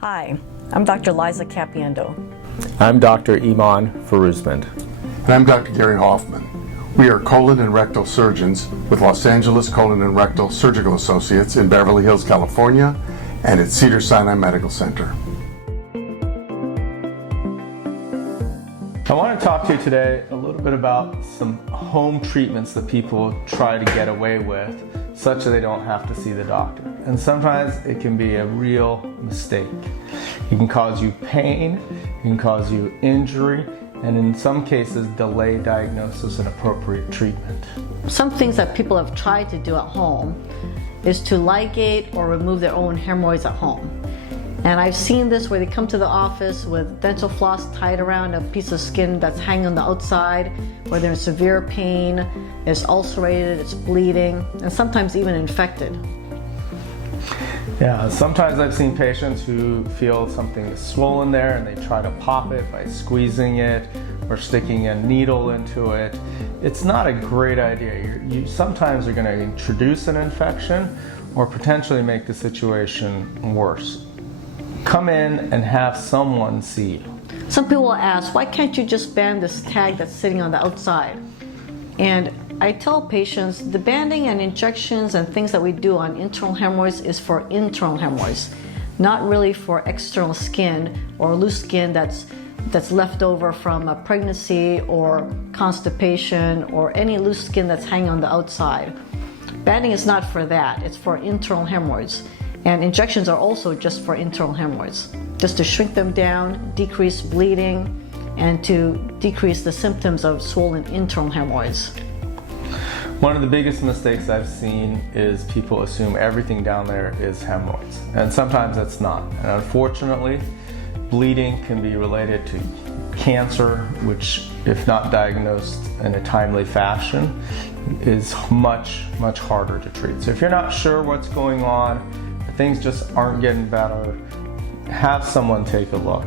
Hi, I'm Dr. Liza Capiendo. I'm Dr. Iman Faruzmand. And I'm Dr. Gary Hoffman. We are colon and rectal surgeons with Los Angeles Colon and Rectal Surgical Associates in Beverly Hills, California, and at Cedars-Sinai Medical Center. I want to talk to you today a little bit about some home treatments that people try to get away with such that they don't have to see the doctor. And sometimes it can be a real mistake. It can cause you pain, it can cause you injury, and in some cases delay diagnosis and appropriate treatment. Some things that people have tried to do at home is to ligate or remove their own hemorrhoids at home. And I've seen this where they come to the office with dental floss tied around a piece of skin that's hanging on the outside, where they're in severe pain, it's ulcerated, it's bleeding, and sometimes even infected. Yeah, sometimes I've seen patients who feel something is swollen there and they try to pop it by squeezing it or sticking a needle into it. It's not a great idea. You sometimes are going to introduce an infection or potentially make the situation worse. Come in and have someone see you. Some people will ask, why can't you just band this tag that's sitting on the outside? And I tell patients the banding and injections and things that we do on internal hemorrhoids is for internal hemorrhoids, not really for external skin or loose skin that's left over from a pregnancy or constipation or any loose skin that's hanging on the outside. Banding is not for that, it's for internal hemorrhoids. And injections are also just for internal hemorrhoids, just to shrink them down, decrease bleeding, and to decrease the symptoms of swollen internal hemorrhoids. One of the biggest mistakes I've seen is people assume everything down there is hemorrhoids, and sometimes it's not. And unfortunately, bleeding can be related to cancer, which, if not diagnosed in a timely fashion, is much, much harder to treat. So if you're not sure what's going on, things just aren't getting better, have someone take a look.